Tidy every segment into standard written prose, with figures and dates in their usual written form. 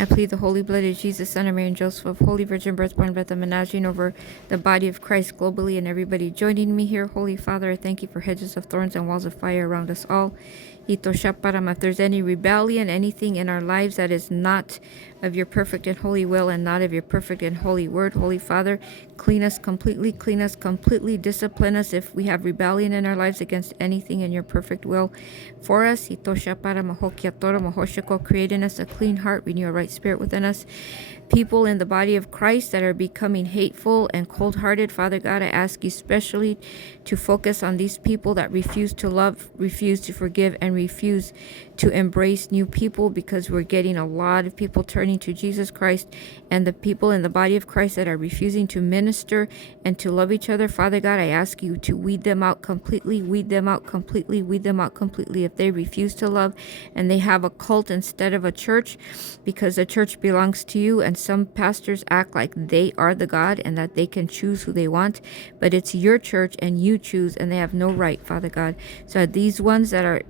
I plead the holy blood of Jesus, Son of Mary and Joseph, of Holy Virgin Birth, born Bethlehem and Nazarene, over the body of Christ globally and everybody joining me here. Holy Father, I thank you for hedges of thorns and walls of fire around us all. If there's any rebellion, anything in our lives that is not of your perfect and holy will and not of your perfect and holy word, Holy Father, clean us completely, discipline us if we have rebellion in our lives against anything in your perfect will for us. Create in us a clean heart, renew a right spirit within us. People in the body of Christ that are becoming hateful and cold-hearted, Father God, I ask you specially to focus on these people that refuse to love, refuse to forgive, and refuse to embrace new people, because we're getting a lot of people turning to Jesus Christ, and the people in the body of Christ that are refusing to minister and to love each other. Father God, I ask you to weed them out completely, if they refuse to love and they have a cult instead of a church, because the church belongs to you, and some pastors act like they are the God and that they can choose who they want, but it's your church and you choose, and they have no right, Father God. So these ones that are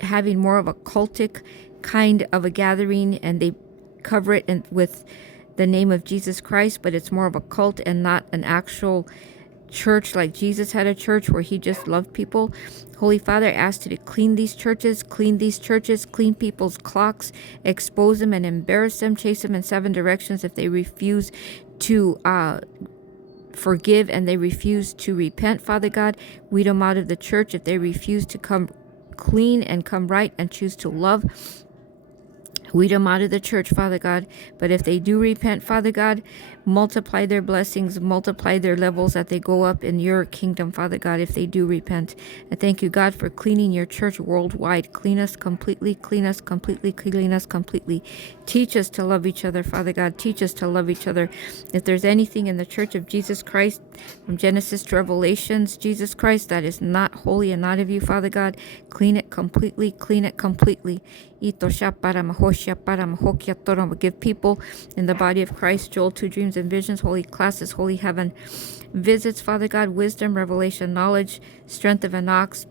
having more of a cultic kind of a gathering, and they cover it with the name of Jesus Christ, but it's more of a cult and not an actual church like Jesus had a church where he just loved people. Holy Father, I ask you to clean these churches, clean people's clocks, expose them and embarrass them, chase them in 7 directions if they refuse to forgive and they refuse to repent. Father God, weed them out of the church if they refuse to come clean and come right and choose to love. Weed them out of the church, Father God. But if they do repent, Father God, multiply their blessings, multiply their levels that they go up in your kingdom, Father God, if they do repent. I thank you, God, for cleaning your church worldwide. Clean us completely. Teach us to love each other, Father God. Teach us to love each other. If there's anything in the church of Jesus Christ, from Genesis to Revelations, Jesus Christ, that is not holy and not of you, Father God, clean it completely. Give people in the body of Christ Joel 2 dreams and visions, holy classes, holy heaven visits, Father God, wisdom, revelation, knowledge, strength of an ox.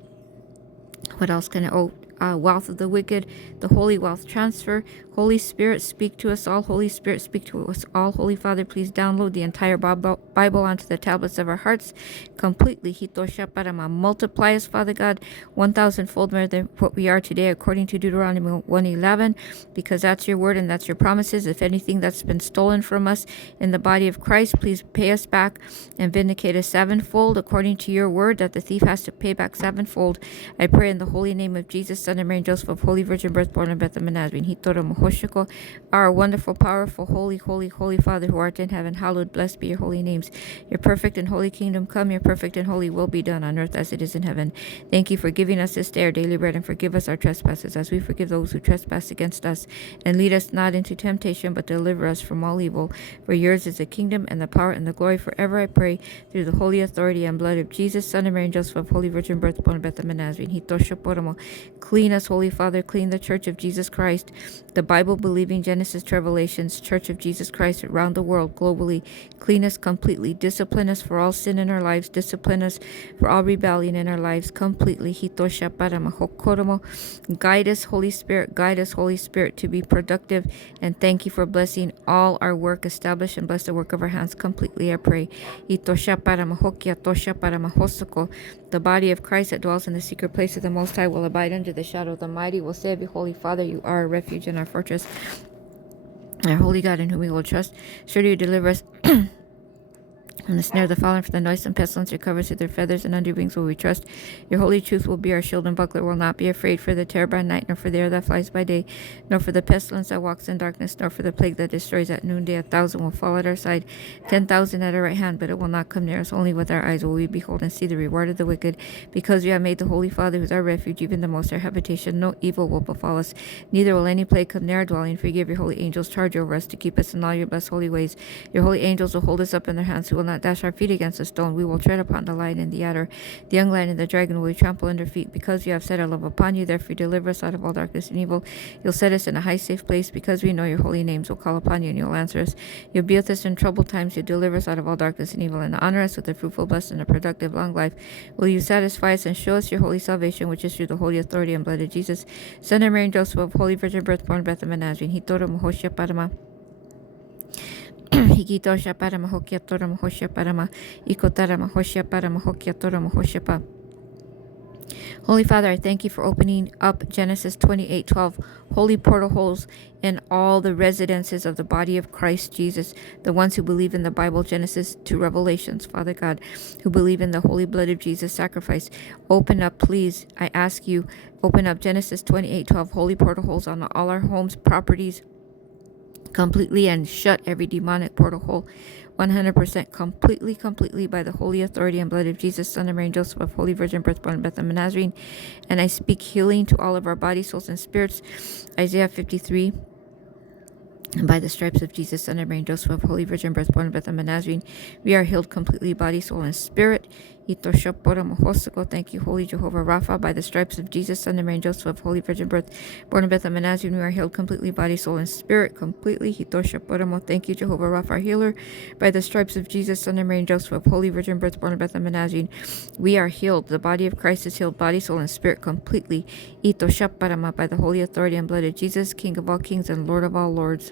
What else can wealth of the wicked, the holy wealth transfer. Holy Spirit, speak to us all. Holy Spirit, speak to us all. Holy Father, please download the entire Bible onto the tablets of our hearts completely. Multiply us, Father God, 1,000-fold more than what we are today, according to Deuteronomy 1:11, because that's your word and that's your promises. If anything that's been stolen from us in the body of Christ, please pay us back and vindicate us 7-fold, according to your word, that the thief has to pay back 7-fold. I pray in the holy name of Jesus, Son of Mary and Joseph, of Holy Virgin Birth, born in Bethlehem and Nazarene. Our wonderful, powerful, holy Father who art in heaven, hallowed, blessed be your holy names. Your perfect and holy kingdom come, your perfect and holy will be done on earth as it is in heaven. Thank you for giving us this day our daily bread, and forgive us our trespasses as we forgive those who trespass against us. And lead us not into temptation, but deliver us from all evil. For yours is the kingdom and the power and the glory forever, I pray, through the holy authority and blood of Jesus, Son of Mary and Joseph, of Holy Virgin Birth, born in Bethlehem and Nazarene. Clean us, Holy Father, clean the church of Jesus Christ, the Bible-believing Genesis to Revelations Church of Jesus Christ around the world, globally. Clean us completely. Discipline us for all sin in our lives. Discipline us for all rebellion in our lives completely. Guide us, Holy Spirit. Guide us, Holy Spirit, to be productive. And thank you for blessing all our work. Establish and bless the work of our hands completely, I pray. The body of Christ that dwells in the secret place of the Most High will abide under the shadow of the Mighty. Will say of you, Holy Father, you are our refuge and our fortress, our holy God in whom we will trust. Surely you deliver us from the snare of the fallen, for the noisome pestilence, your covers with their feathers, and under your wings will we trust. Your holy truth will be our shield and buckler. Will not be afraid for the terror by night, nor for the air that flies by day, nor for the pestilence that walks in darkness, nor for the plague that destroys at noonday. 1,000 will fall at our side, 10,000 at our right hand, but it will not come near us. Only with our eyes will we behold and see the reward of the wicked. Because we have made the Holy Father, who is our refuge, even the Most our habitation, no evil will befall us, neither will any plague come near our dwelling. For you give your holy angels charge over us to keep us in all your blessed holy ways. Your holy angels will hold us up in their hands, who will not not dash our feet against a stone. We will tread upon the lion and the adder, the young lion and the dragon will we trample under feet. Because you have set our love upon you, therefore deliver us out of all darkness and evil. You'll set us in a high safe place, because we know your holy names. We'll call upon you and you'll answer us. You'll be with us in troubled times. You'll deliver us out of all darkness and evil, and honor us with a fruitful, blessed, and a productive long life. Will you satisfy us and show us your holy salvation, which is through the holy authority and blood of Jesus, Son of Mary and Joseph, of Holy Virgin birth, born Bethlehem and Nazarene. Hitoro Mohoshia Parama. Hikitosha Parama Hokia Toro Mohoshia Parama. Ikotara Mohoshia Parama Hokia Toro Mohoshia Pa. Holy Father, I thank you for opening up Genesis 28:12, holy portal holes in all the residences of the body of Christ Jesus, the ones who believe in the Bible, Genesis to Revelations, Father God, who believe in the holy blood of Jesus sacrifice. Open up, please, I ask you, open up Genesis 28:12, holy portal holes on all our homes, properties, completely, and shut every demonic portal hole 100% completely by the holy authority and blood of Jesus, Son of Mary and Joseph, of Holy Virgin birth, born Bethlehem and Nazarene. And I speak healing to all of our bodies, souls, and spirits. Isaiah 53. And by the stripes of Jesus, Son of Mary and Joseph, of Holy Virgin birth, born Bethlehem and Nazarene, we are healed completely, body, soul, and spirit. Thank you, Holy Jehovah Rapha. By the stripes of Jesus, Son of Mary and Joseph, of Holy Virgin birth, born in Bethlehem and Nazarene, we are healed completely, body, soul, and spirit, completely. Thank you, Jehovah Rapha, our healer. By the stripes of Jesus, Son of Mary and Joseph, of Holy Virgin birth, born in Bethlehem and Nazarene, we are healed. The body of Christ is healed, body, soul, and spirit, completely. By the holy authority and blood of Jesus, King of all kings and Lord of all lords.